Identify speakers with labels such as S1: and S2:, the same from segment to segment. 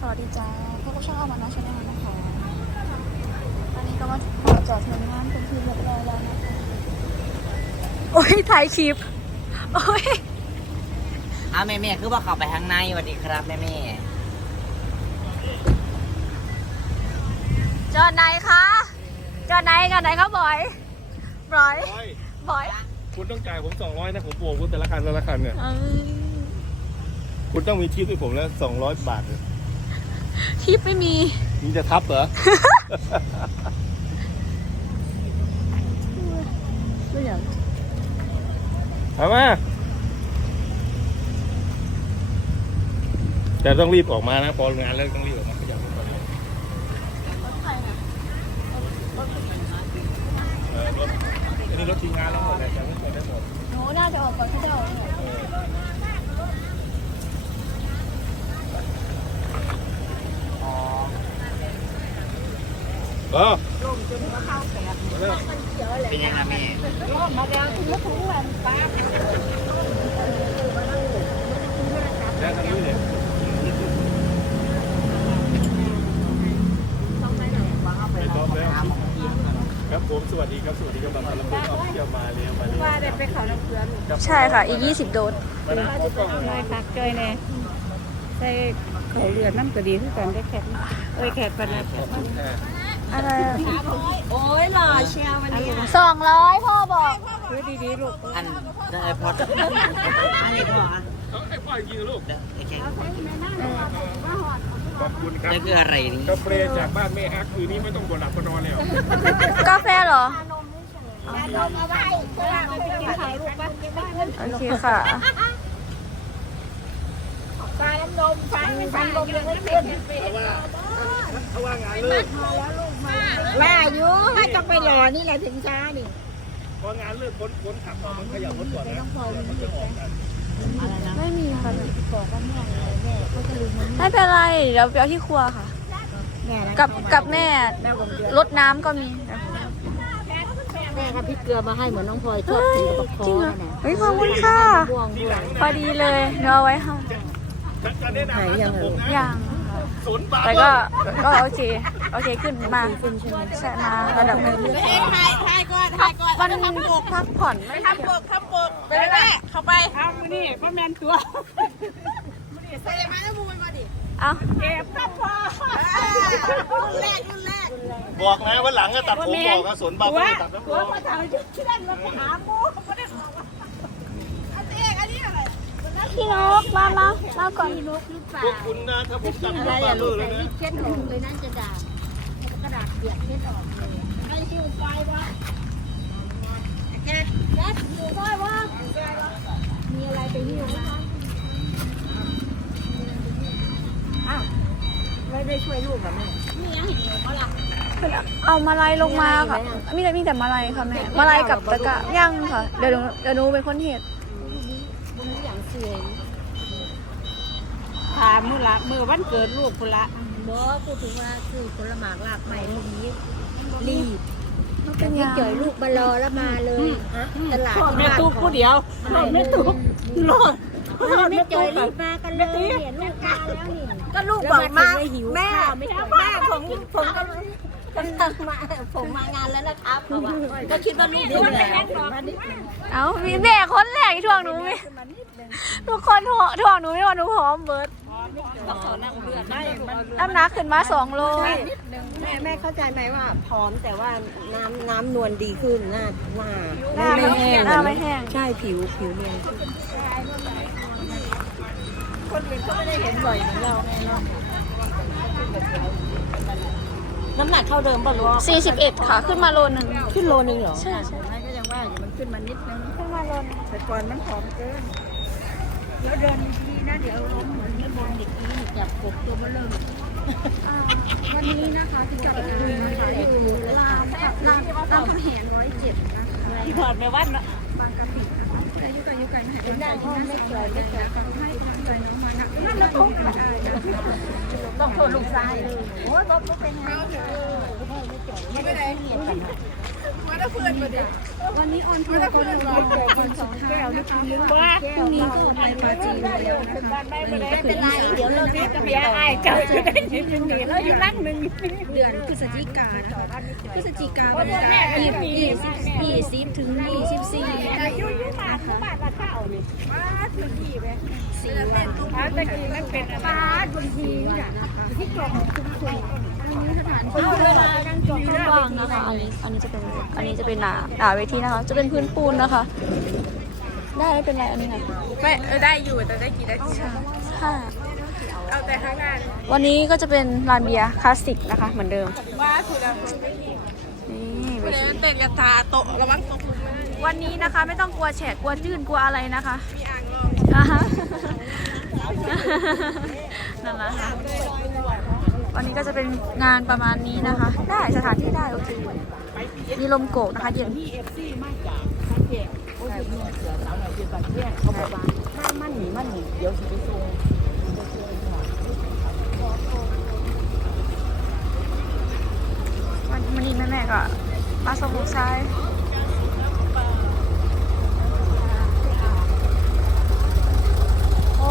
S1: สวัสดีจ้าพวกเราช่างเอามานาชาแนลนะคะตอนนี้ก็มาจอดเทอร์มินอลเป็นที่เรียบร้อยแล้วนะคะโอ้ยถ่ายคลิปโอ้ย
S2: อ้าวแม่แม่คือว่าเข้าไปข้างในสวัสดีครับแม่แม่
S1: จอดไหนคะจอดไหนจอดไหนครับบอยบอย
S3: ร้อย
S1: บอย
S3: คุณต้องจ่ายผม200นะผมโปรคุณแต่ละคันแต่ละคันเนี่ย
S1: เอ้ย
S3: คุณต้องมีทิปให้ผมแล้ว200บาทเนี่ย
S1: ทิปไม่มี
S3: มีจะทับเหรอ
S1: ไม่อยาก
S3: ถามมา แต่ต้องรีบออกมานะ พองานแล้วต้องรีบออกมาขยับรถก่อนเออรถอันนี้รถทีมงานแล้วหมดเลยแต่ไม่เปิดได้หมด
S1: โน้น่าจะออกก่อนที่จะออกเนี่ย
S3: เออ มาเร็ว
S2: เป็นยังไงแม่
S3: แล้วทางนี้เลยไปพร้อมแล้วครับผมสวัสดีครับสวัสดีครับบังคับลำพูนออฟฟิเชียลมาเร็วมาเร็ว
S4: ว่าได้ไปเขาน้ำเกลือลูก
S1: ใช่ค่ะ อีก 20 โดส
S3: มานะขอกล้อง
S4: น้อยคักเจยแน่ใส่เขาเรือน้ำก็ดีคือกันได้แขกเอ้ยแขกปานนัด
S1: อะไรอะ
S4: โอ้ยหล่อเชียววันนี้
S1: สองร้อยพ่อบอก
S4: คือดีๆลูก
S2: อันได้ไอพอดอันนี้พ่ออะ
S3: เอาไอ้พ่อยิงลูก
S2: เดี๋ยวไอ้แค่
S3: ขอบคุณครับ
S2: นี่คืออะไรนี่
S3: กาแฟจากบ้านแม่ฮักคืนนี้ไม่ต้องบนหลับก็นอนแล้ว
S1: กาแฟเหรอ
S4: กินข้าวลูกปะ
S1: โอเคค่ะ
S4: ปลาน้ำนมปลาไม่ฟันลมยังไม่ขึ้น
S3: เขาว่างานเลิก
S4: ว่าอยู่ให้ต้องไปรอนี่แหละถึงช้านี่
S3: พองานเลิกคนคนขับออกมันขยับรถก่อนนะมันจะออกกัน
S1: ไม่มีค่ะ
S4: บอกว่าแม่แม่เขาจะลืมมัน
S1: ไม่เป็นไรเดี๋ยวไปเอาที่ครัวค่ะ
S4: แม่นะ
S1: กับกับแม่
S4: แม่ผมเดือด
S1: รดน้ำก็มี
S4: แม่ก็พริกเกลือมาให้เหมือนน้องพลอยชอบ
S1: เฮ้ย
S4: กินกับค
S1: จริ
S4: อง
S1: เหรอ
S4: น่ะ
S1: เฮ้ยขอบคุณค่ะ
S4: ม่วงด้วย
S1: พอดีเลยเดี๋ยวเอาไว้ค่ะ
S3: จะแนะนำนะครับผมนะ
S1: อย่าง
S3: สนบาร์
S1: แต่ก็ก็โอเค โอเคขึ้นมาใช่มาระดับหนึง
S5: ถ่ายถ่ายก่อนถ่ายก่อน
S1: มันพักผ่อนไม่
S5: ทำปกทำปกไปแม่เข้าไป
S4: ทำนี่พ่อแมนตัว
S5: ใส่มาแล้วมูมันมาดิ
S1: เอา
S4: เก็บครับพ่อ
S5: รุ่นแรกรุ่นแรก
S3: บอกนะวันหลังก็ตัดผมบอกนะสนบาร์
S4: ตัว
S3: ไม่ได้ตัดน้ำ
S4: ตัว
S3: ร้อน
S4: มาทำชุดที่นั่นมาหาหมูไม่ได้บอกว่า
S5: อันนี้อันนี้อะไร
S1: พี่นกมามามาก่อน
S4: นกหรือเปล่า
S3: พวกคุณนะถ้าผมตัด
S4: อะไร
S3: น้ำบา
S4: อะ
S3: ร์
S4: ลู
S3: เลิ
S4: ก
S3: ก
S4: ใส่
S3: แล้วนะ
S4: วิกเช็ดออกเลยนั่นจะด่า ยียกเช็ดออกเลยไอ้หิวไฟวะแกแกหิวไฟวะมีอะไรไปหิวไหมอ้าวไม่ได้ช่วยลูกกับแม่นี่ยังหิวเขาล่ะ
S1: เอามาลายลงมาค่ะมีแต่มีแต่มาลายค่ะแม่มาลายกับตะกะย่างค่ะ เดี๋ยวนูเดี๋ยวนูเป็นคนเห็ด
S4: บุญอย่างเสื่อยถามมือละมือวันเกิดลูกพุ่นละ
S6: บอกพูดถึงว่าคือผลหมากลากใหม่ลูกนี้รีบ
S1: เป็
S6: แต่
S1: น
S6: ที่
S1: ยา
S6: เจอลูกมารอแล้วมาเลยตลาด
S4: พ่อ
S6: ที่
S4: แม่
S6: บ้าน
S4: ตุ๊กผู้เดียวพ่อแม่ตุ๊กรอด
S6: ไม่เจอรีบมากันเลยเนี่ยลูกมาแล้วนี่
S5: ก็ลูกบอกมา
S6: แล้วหิว
S5: แม่
S6: ข้าวไม่เจอ
S5: แม่ผมผมก็
S6: กำลังมาผมมางานแล้วนะครับเขาว่า
S5: ก็คิดว่าลูกนี่แหละ
S1: เอามีแม่คนแรกที่ทวงหนูมีทุกคนทวงทวงหนูไม่ว่าหนูพร้อมเบิร์ด น้ำหนักขึ้นมาสองโล
S6: แม่แม่เข้าใจไหมว่าพร้อมแต่ว่าน้ำน้ำนวลดีขึ้นหน้าหน้า
S1: หน้าไม่แห้งหน้าไม่แห้ง
S6: ใช่ผิวผิวเนียน
S4: คนอื่นก็ไม่ได้เห็นบ่อยเหมือนเราไงเนาะ
S6: น้ำหนักเท่าเดิมป่ะลูก
S1: 41ค่ะ ขึ้นมาโลนึง
S6: ขึ้นโลนึงเหรอ
S1: ใช่ใช่
S4: ไม่ก็ยังว่าอยู่มันขึ้นมานิดนึง
S1: ขึ้นมาโลนึง
S4: แต่ก่อนมันผอมเกินเดี๋ยวเดินดี นะเดี๋ยวล้มเหมือนเมื่อบนเด็กนี้จับกบตัวมาเริ่ม
S1: วันนี้นะคะที่จัดงานนะคะอยู่ลานลานลานคำแหงร้อยเจ็ดนะคะ
S4: ที่ถอดไปวัดเนาะ
S1: บางกะปิแต่ยุกันยุกันใหายไป
S6: ได้ห้องไม่เคยไม่เคย
S1: ให้ทางใจน้องมานะ
S4: นั่นนะทุกต้องโทษลูกชายเลย
S6: โอ้ยบอกว่าเป็นไง
S5: ไม่ได้ ว่าดิ
S1: วันนี้ออนทัวร์ก็ยังรอวันสองแก้วนี่คือลืมว่าพรุ่งนี้ก็ไปปาจีนแล้วนะคะวันนี้ก็คือ
S4: ไรเดี๋ยวเราเรียก
S5: เบียร์ไอ้เจ้าอยู่ได้ยินหนึ่งแล้วอยู่รักหนึ่ง
S1: เดือนพฤศจิกาพฤศจิกาวันที่ยี่สิบยี่สิบถึงยี่สิบสี่
S5: อยู่อยู่บ้านอยู่บ้านละข้าวนี่ว้าสุดที่ไปสี่วันว้าตะกี้มันเป็นป้าบางทีน่ะที่จอดคุ้มคุ้ม
S1: เอาเวลานั่งจอง กว้างนะคะอันนี้อันนี้จะเป็นอันนี้จะเป็นหนาหนาเวทีนะคะ จะเป็นพื้นปูนนะคะ ได้ไม่เป็นไรอันนี้นะ
S5: ไม่เออได้อยู่แต่ได้กี่นาที
S1: ค่ะ
S5: เอาแต่ข้างหน้า
S1: วันนี้ก็จะเป็นลานเบียร์คลาสสิกนะคะเหมือนเดิม
S5: ว่าสุดแล้ว
S1: นี่เว
S5: เลย
S1: ที
S5: เต้นกระตาโตะระวังตก
S1: วันนี้นะคะ ไม่ต้องกลัวแฉกกลัวจื้นกลัวอะไรนะคะ
S5: มีอ่างรอง
S1: อ่าฮะนั่นแหละค่ะ วันนี้ก็จะเป็นงานประมาณนี้นะคะ ได้สถานที่ได้โอเคมีลมโกกนะคะเย็น
S2: มันหนีมันหนีเดี๋ยวสิไปส่ง
S1: วันวันนี้แม่แม่ๆก็มาส่งลูกชายโอ้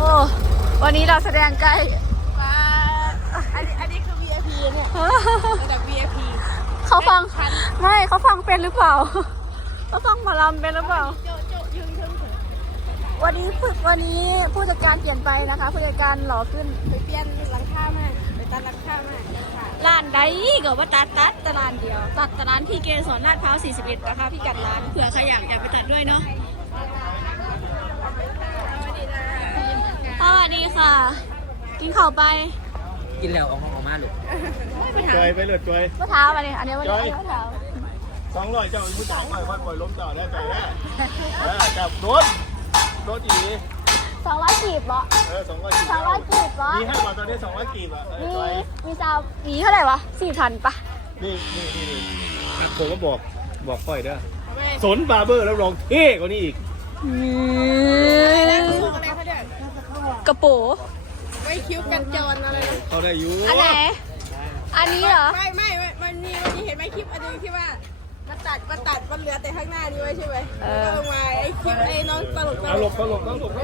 S1: วันนี้เราแสดงใกล้
S5: ระดับ VIP
S1: เขาฟังไม่เขาฟังเป็นหรือเปล่าเขาฟังหมอลำเป็นหรือเปล่า
S5: โจโจยืนยืน
S1: วันนี้ฝึกวันนี้ผู้จัดการเปลี่ยนไปนะคะผู้จัดการหล่อขึ้น
S5: ไปเปลี่ยนหลังคามาไปตัดหลังคามา
S1: ร้านใดก็ว่าตัดตัดแตร้านเดียว ตัดแตร้านพี่เกสรลาดพร้าว41นะคะพี่กัดร้านเผื่อใครอยากอยากไปตัดด้วยเนาะสวัสดีค่ะ กินข้าวไป
S2: กินแล้วออกมาออกมาลูก
S3: จอยไปเลยจอย
S1: เมื่อเช้ามาเนี่ยอันนี้วันนี้อันนี้เมื่อเช้า
S3: สองร้อยเจ้าผู้จ่ายหน่อยว่าปล่อยล้มเจ้าได้ใจแน่เออจับโดนโดนอี
S1: สองร้อยกีบเหรอ
S3: เออสองร้อยกีบ
S1: สองร้อยกีบเหรอ
S3: มีให้กว่าตอนนี้สองร้อยกีบอะเออ
S1: มี
S3: จอย
S1: มีซาวมีเท่าไหร่วะสี่พันปะ
S3: นี่นี่นี่นี่ผมก็บอกบอกค่อยเด้อสนบาร์เบอร์แล้วลองเท่กว่านี้อีก
S5: อะไรเขาเด็ก
S1: กระโปง
S5: ไว้คิ้วกันจรอะไร
S3: เขาได้อยู่
S1: อันไหน อันนี้เหรอ
S5: ไม่ไม่ไม่มันมีมันมีเห็นไหมคลิปอันนึงที่ว่ามาตัดมาตัดมันเหลือแต่ข้างหน้านี้ไว้ใช่ไหมแล้วก็ลงมาไอ้คลิปไอ้น้องตลกต
S3: เอา
S5: ล
S3: หล
S5: ก
S3: บเขาหลบเขาหลบเขา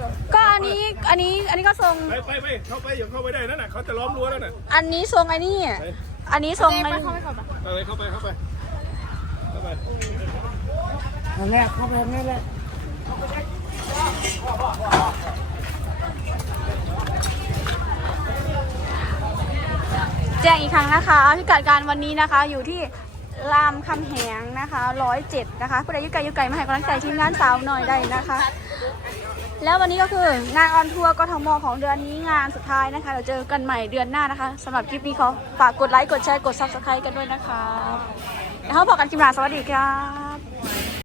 S3: หลบ
S1: ก็อันนี้ อันนี้ อันนี้ก็ทรง
S3: ไปไปไปเข้าไปอย่าเข้าไปได้นั่นน่ะเขาจะล้อมรั้วแล้วน่ะ
S1: อันนี้ทรงไอ้นี่
S3: ไป
S1: อันนี้ทรงไอ้
S5: ไป
S1: นี่
S5: เข้าไปก่อนปะ
S3: เอาเลยเข้าไปเข้าไปเข้าไป
S2: แรกเข้าไปแม่แรก
S1: แจ้งอีกครั้งนะคะพิกัดการวันนี้นะคะ อยู่ที่รามคำแหงนะคะร้อยเจ็ดนะคะผู้ใดยุไก่ยุไก่มาให้กำลังใจทีมงานสาวหน่อยได้นะคะ แล้ววันนี้ก็คืองานออนทัวร์กทมของเดือนนี้งานสุดท้ายนะคะ เราเจอกันใหม่เดือนหน้านะคะสำหรับคลิปนี้ขอฝากกดไลค์กดแชร์กดซับสไครต์กันด้วยนะคะแล้วพบกันคลิปหน้าสวัสดีค่ะ